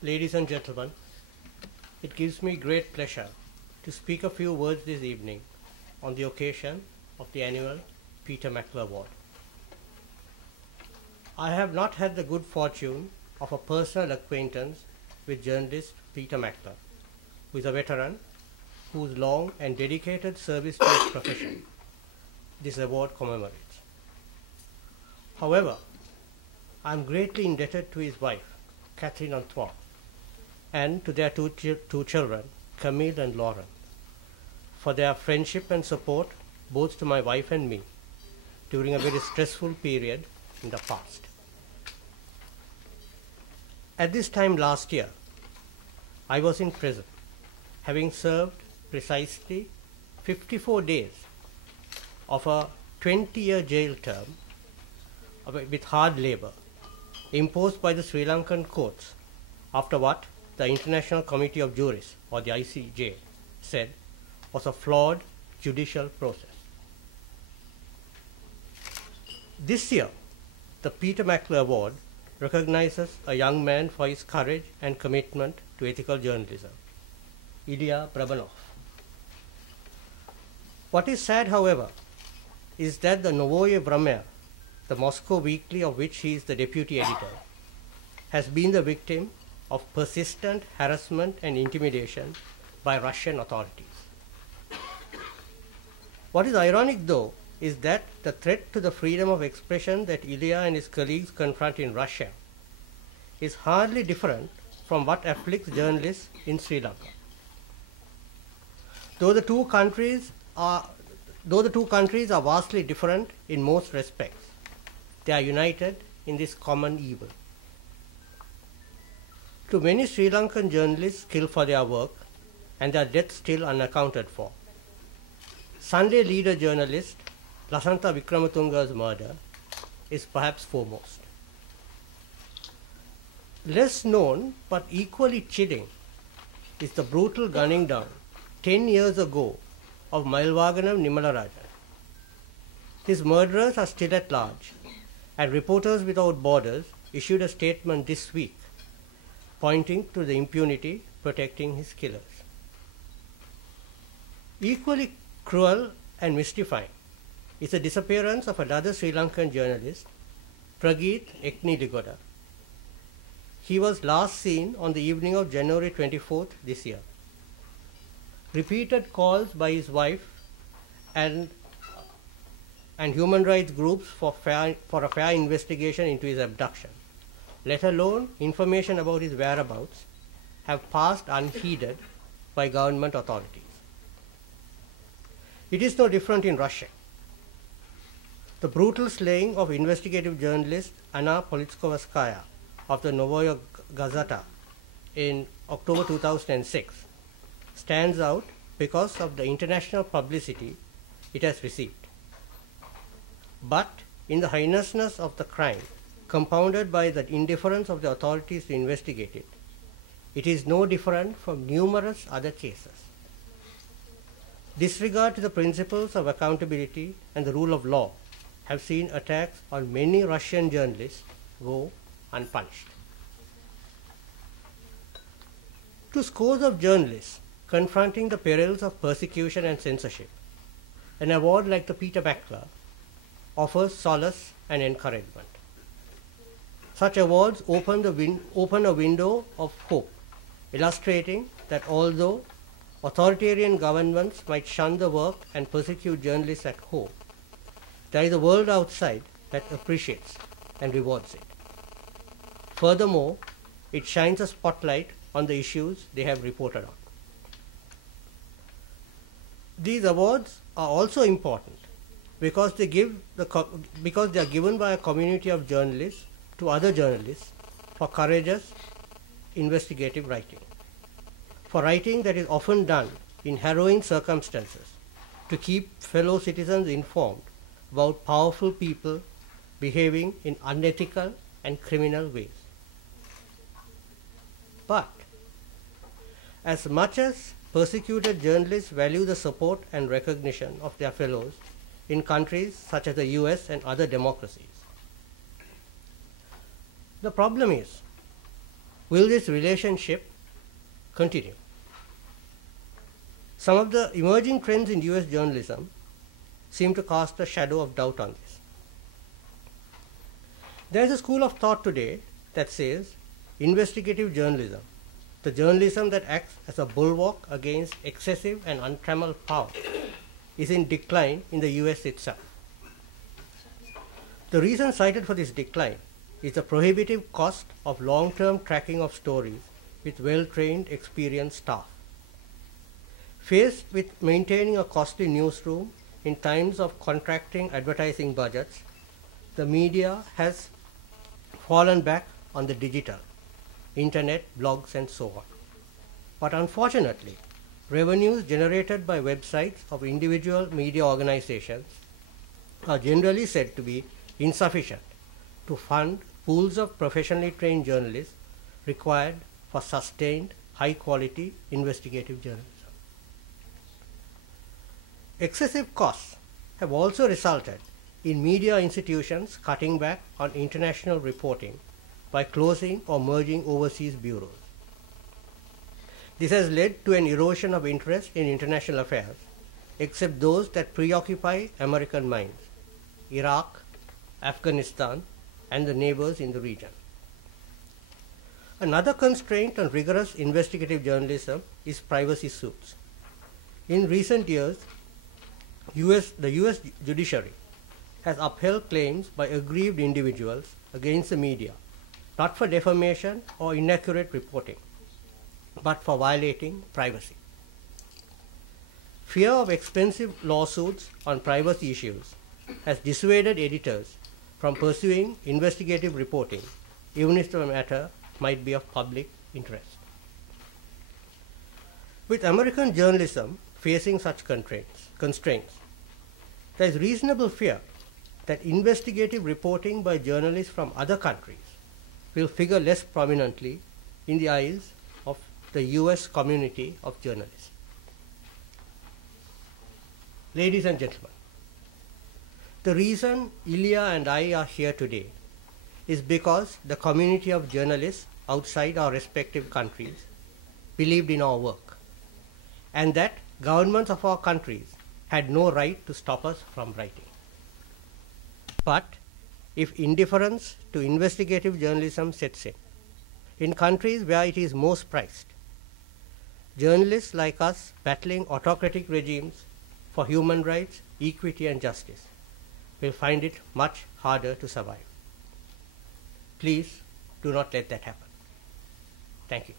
Ladies and gentlemen, it gives me great pleasure to speak a few words this evening on the occasion of the annual Peter Mackler Award. I have not had the good fortune of a personal acquaintance with journalist Peter Mackler, who is a veteran whose long and dedicated service to his profession this award commemorates. However, I am greatly indebted to his wife, Catherine Antoine, and to their two children, Camille and Lauren, for their friendship and support both to my wife and me during a very stressful period in the past. At this time last year, I was in prison, having served precisely 54 days of a 20-year jail term with hard labor imposed by the Sri Lankan courts after what the International Committee of Jurists, or the ICJ, said was a flawed judicial process. This year, the Peter Mackler Award recognizes a young man for his courage and commitment to ethical journalism, Ilya Brabanov. What is sad, however, is that the Novoye Vremya, the Moscow weekly of which he is the deputy editor, has been the victim of persistent harassment and intimidation by Russian authorities. What is ironic, though, is that the threat to the freedom of expression that Ilya and his colleagues confront in Russia is hardly different from what afflicts journalists in Sri Lanka. Though the two countries are vastly different in most respects, they are united in this common evil. To many Sri Lankan journalists killed for their work and their deaths still unaccounted for, Sunday leader journalist Lasantha Wickramatunga's murder is perhaps foremost. Less known but equally chilling is the brutal gunning down 10 years ago of Mailvaganam Nimalarajan. His murderers are still at large, and Reporters Without Borders issued a statement this week pointing to the impunity protecting his killers. Equally cruel and mystifying is the disappearance of another Sri Lankan journalist, Prageet Eknidigoda. He was last seen on the evening of January 24th this year. Repeated calls by his wife and human rights groups for a fair investigation into his abduction, let alone information about his whereabouts, have passed unheeded by government authorities. It is no different in Russia. The brutal slaying of investigative journalist Anna Politkovskaya of the Novoye Gazeta in October 2006 stands out because of the international publicity it has received. But in the heinousness of the crime, compounded by the indifference of the authorities to investigate it, it is no different from numerous other cases. Disregard to the principles of accountability and the rule of law have seen attacks on many Russian journalists go unpunished. To scores of journalists confronting the perils of persecution and censorship, an award like the Peter Mackler offers solace and encouragement. Such awards open a window of hope, illustrating that although authoritarian governments might shun the work and persecute journalists at home, there is a world outside that appreciates and rewards it. Furthermore, it shines a spotlight on the issues they have reported on. These awards are also important because they are given by a community of journalists to other journalists for courageous investigative writing, for writing that is often done in harrowing circumstances to keep fellow citizens informed about powerful people behaving in unethical and criminal ways. But as much as persecuted journalists value the support and recognition of their fellows in countries such as the US and other democracies, the problem is Will this relationship continue? Some of the emerging trends in US journalism seem to cast a shadow of doubt on this. There is a school of thought today that says investigative journalism, the journalism that acts as a bulwark against excessive and untrammeled power, is in decline in the US itself. The reason cited for this decline is the prohibitive cost of long-term tracking of stories with well-trained, experienced staff. Faced with maintaining a costly newsroom in times of contracting advertising budgets, the media has fallen back on the digital, internet, blogs, and so on. But unfortunately, revenues generated by websites of individual media organizations are generally said to be insufficient to fund pools of professionally trained journalists required for sustained, high-quality investigative journalism. Excessive costs have also resulted in media institutions cutting back on international reporting by closing or merging overseas bureaus. This has led to an erosion of interest in international affairs, except those that preoccupy American minds: Iraq, Afghanistan, and the neighbors in the region. Another constraint on rigorous investigative journalism is privacy suits. In recent years, the US judiciary has upheld claims by aggrieved individuals against the media, not for defamation or inaccurate reporting, but for violating privacy. Fear of expensive lawsuits on privacy issues has dissuaded editors from pursuing investigative reporting, even if the matter might be of public interest. With American journalism facing such constraints, there is reasonable fear that investigative reporting by journalists from other countries will figure less prominently in the eyes of the US community of journalists. Ladies and gentlemen, the reason Ilya and I are here today is because the community of journalists outside our respective countries believed in our work, and that governments of our countries had no right to stop us from writing. But if indifference to investigative journalism sets in countries where it is most prized, journalists like us battling autocratic regimes for human rights, equity, and justice will find it much harder to survive. Please do not let that happen. Thank you.